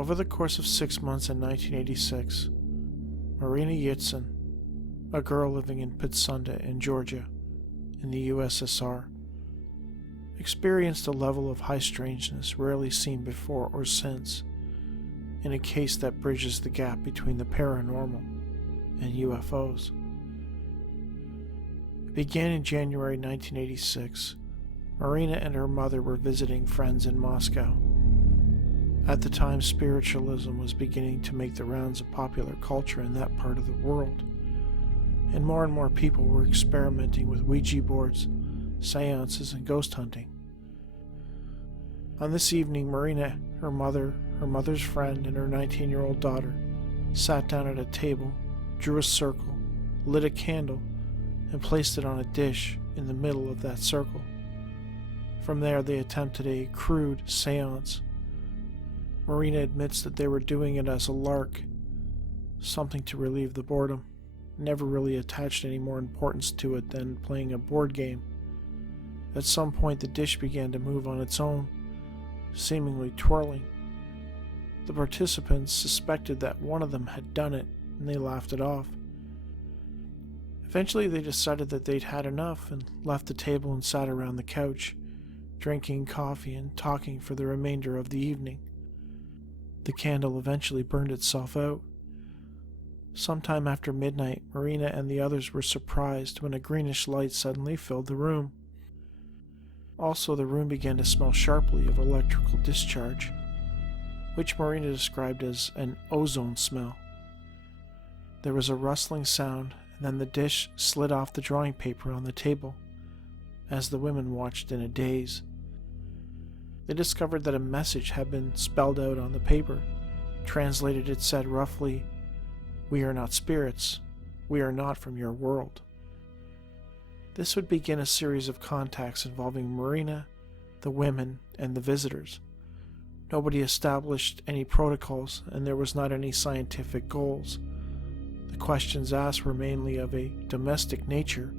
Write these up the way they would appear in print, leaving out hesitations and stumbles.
Over the course of 6 months in 1986, Marina Yritsyan, a girl living in Pitsunda in Georgia, in the USSR, experienced a level of high strangeness rarely seen before or since, in a case that bridges the gap between the paranormal and UFOs. It began in January 1986. Marina and her mother were visiting friends in Moscow. At the time, spiritualism was beginning to make the rounds of popular culture in that part of the world, and more people were experimenting with ouija boards, seances, and ghost hunting. On this evening, Marina, her mother, her mother's friend, and her 19-year-old daughter sat down at a table, drew a circle, lit a candle, and placed it on a dish in the middle of that circle. From there, they attempted a crude seance. Marina admits that they were doing it as a lark, something to relieve the boredom, never really attached any more importance to it than playing a board game. At some point, the dish began to move on its own, seemingly twirling. The participants suspected that one of them had done it, and they laughed it off. Eventually, they decided that they'd had enough and left the table and sat around the couch, drinking coffee and talking for the remainder of the evening. The candle eventually burned itself out. Sometime after midnight, Marina and the others were surprised when a greenish light suddenly filled the room. Also, the room began to smell sharply of electrical discharge, which Marina described as an ozone smell. There was a rustling sound, and then the dish slid off the drawing paper on the table, as the women watched in a daze. They discovered that a message had been spelled out on the paper. Translated, it said roughly, "We are not spirits. We are not from your world." This would begin a series of contacts involving Marina, the women, and the visitors. Nobody established any protocols, and there was not any scientific goals. The questions asked were mainly of a domestic nature.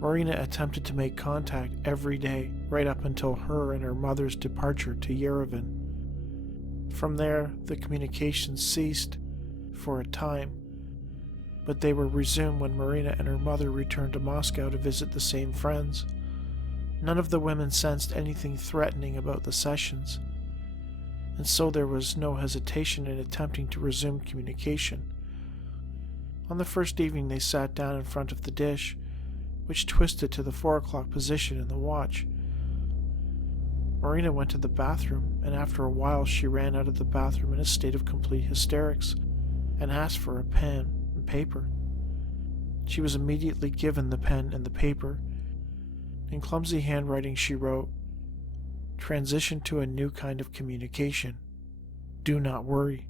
Marina attempted to make contact every day, right up until her and her mother's departure to Yerevan. From there, the communications ceased for a time, but they were resumed when Marina and her mother returned to Moscow to visit the same friends. None of the women sensed anything threatening about the sessions, and so there was no hesitation in attempting to resume communication. On the first evening, they sat down in front of the dish, which twisted to the 4 o'clock position in the watch. Marina went to the bathroom, and after a while she ran out of the bathroom in a state of complete hysterics and asked for a pen and paper. She was immediately given the pen and the paper. In clumsy handwriting she wrote, "Transition to a new kind of communication. Do not worry."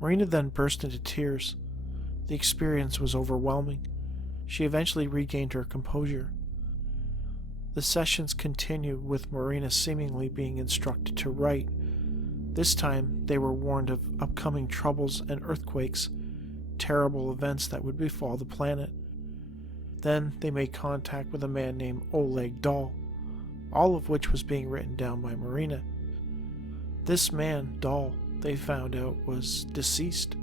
Marina then burst into tears. The experience was overwhelming. She eventually regained her composure. The sessions continued with Marina seemingly being instructed to write. This time, they were warned of upcoming troubles and earthquakes, terrible events that would befall the planet. Then they made contact with a man named Oleg Dahl, all of which was being written down by Marina. This man, Dahl, they found out, was deceased.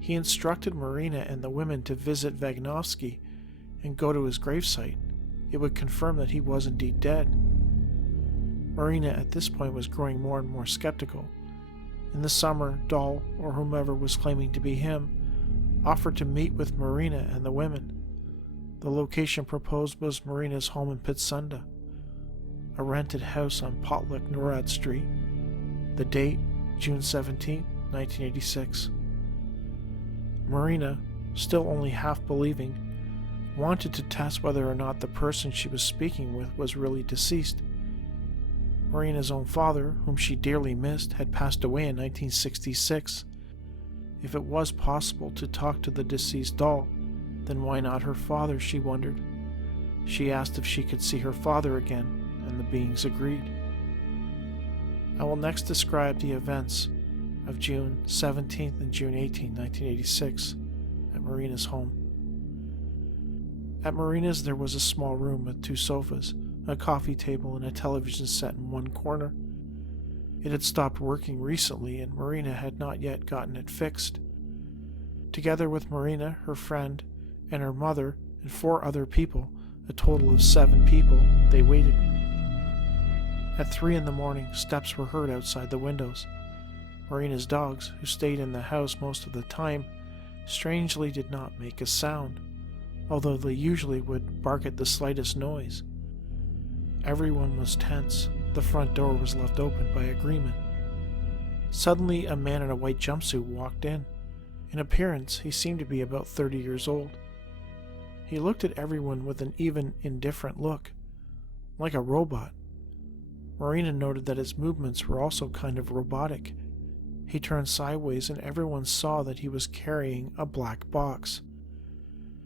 He instructed Marina and the women to visit Vagnovsky and go to his gravesite. It would confirm that he was indeed dead. Marina at this point was growing more and more skeptical. In the summer, Dahl, or whomever was claiming to be him, offered to meet with Marina and the women. The location proposed was Marina's home in Pitsunda, a rented house on Potluck Nurad Street. The date, June 17, 1986. Marina, still only half believing, wanted to test whether or not the person she was speaking with was really deceased. Marina's own father, whom she dearly missed, had passed away in 1966. If it was possible to talk to the deceased doll, then why not her father, she wondered. She asked if she could see her father again, and the beings agreed. I will next describe the events of June 17th and June 18, 1986, at Marina's home. At Marina's, there was a small room with 2 sofas, a coffee table, and a television set in one corner. It had stopped working recently, and Marina had not yet gotten it fixed. Together with Marina, her friend, and her mother, and 4 other people, a total of 7 people, they waited. At 3 in the morning, steps were heard outside the windows. Marina's dogs, who stayed in the house most of the time, strangely did not make a sound, although they usually would bark at the slightest noise. Everyone was tense. The front door was left open by agreement. Suddenly, a man in a white jumpsuit walked in. In appearance, he seemed to be about 30 years old. He looked at everyone with an even indifferent look, like a robot. Marina noted that his movements were also kind of robotic. He turned sideways and everyone saw that he was carrying a black box.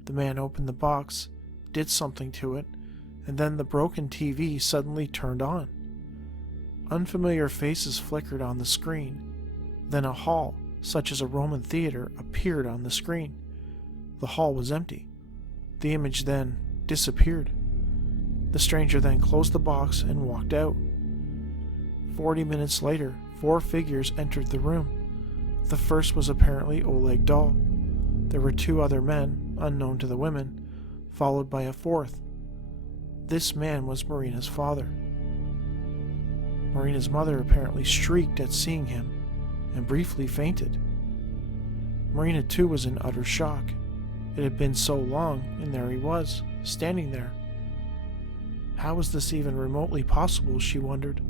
The man opened the box, did something to it, and then the broken TV suddenly turned on. Unfamiliar faces flickered on the screen. Then a hall, such as a Roman theater, appeared on the screen. The hall was empty. The image then disappeared. The stranger then closed the box and walked out. 40 minutes later, 4 figures entered the room. The first was apparently Oleg Dahl. There were 2 other men, unknown to the women, followed by a 4th. This man was Marina's father. Marina's mother apparently shrieked at seeing him and briefly fainted. Marina too was in utter shock. It had been so long, and there he was, standing there. How was this even remotely possible, she wondered.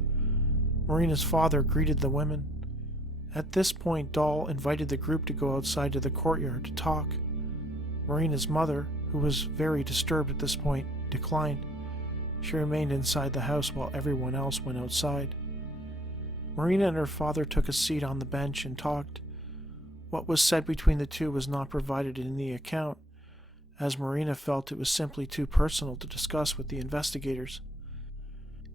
Marina's father greeted the women. At this point, Dahl invited the group to go outside to the courtyard to talk. Marina's mother, who was very disturbed at this point, declined. She remained inside the house while everyone else went outside. Marina and her father took a seat on the bench and talked. What was said between the two was not provided in the account, as Marina felt it was simply too personal to discuss with the investigators.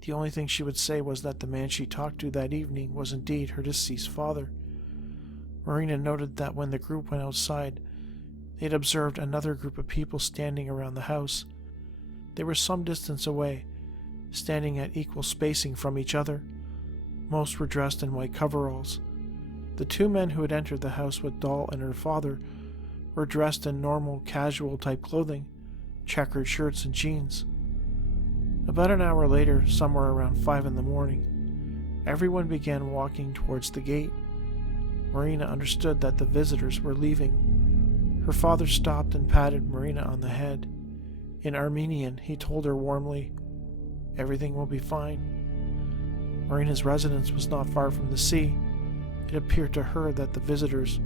The only thing she would say was that the man she talked to that evening was indeed her deceased father. Marina noted that when the group went outside, they had observed another group of people standing around the house. They were some distance away, standing at equal spacing from each other. Most were dressed in white coveralls. The 2 men who had entered the house with Dahl and her father were dressed in normal, casual-type clothing, checkered shirts and jeans. About an hour later, somewhere around 5 in the morning, everyone began walking towards the gate. Marina understood that the visitors were leaving. Her father stopped and patted Marina on the head. In Armenian, he told her warmly, "Everything will be fine." Marina's residence was not far from the sea. It appeared to her that the visitors,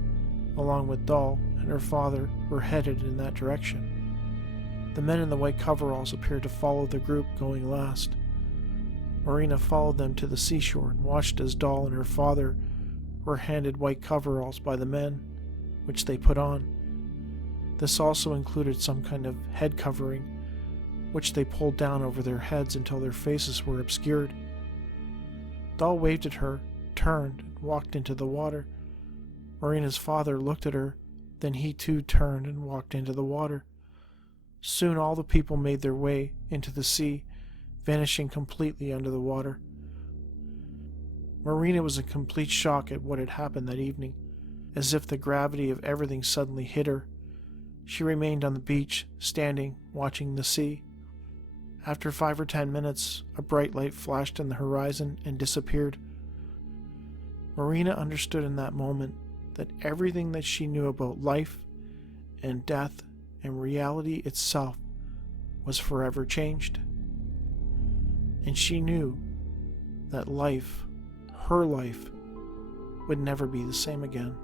along with Dahl and her father, were headed in that direction. The men in the white coveralls appeared to follow the group going last. Marina followed them to the seashore and watched as Dahl and her father were handed white coveralls by the men, which they put on. This also included some kind of head covering, which they pulled down over their heads until their faces were obscured. Dahl waved at her, turned, and walked into the water. Marina's father looked at her, then he too turned and walked into the water. Soon all the people made their way into the sea, vanishing completely under the water. Marina was in complete shock at what had happened that evening, as if the gravity of everything suddenly hit her. She remained on the beach, standing, watching the sea. After 5 or 10 minutes, a bright light flashed in the horizon and disappeared. Marina understood in that moment that everything that she knew about life and death and reality itself was forever changed. And she knew that life, her life, would never be the same again.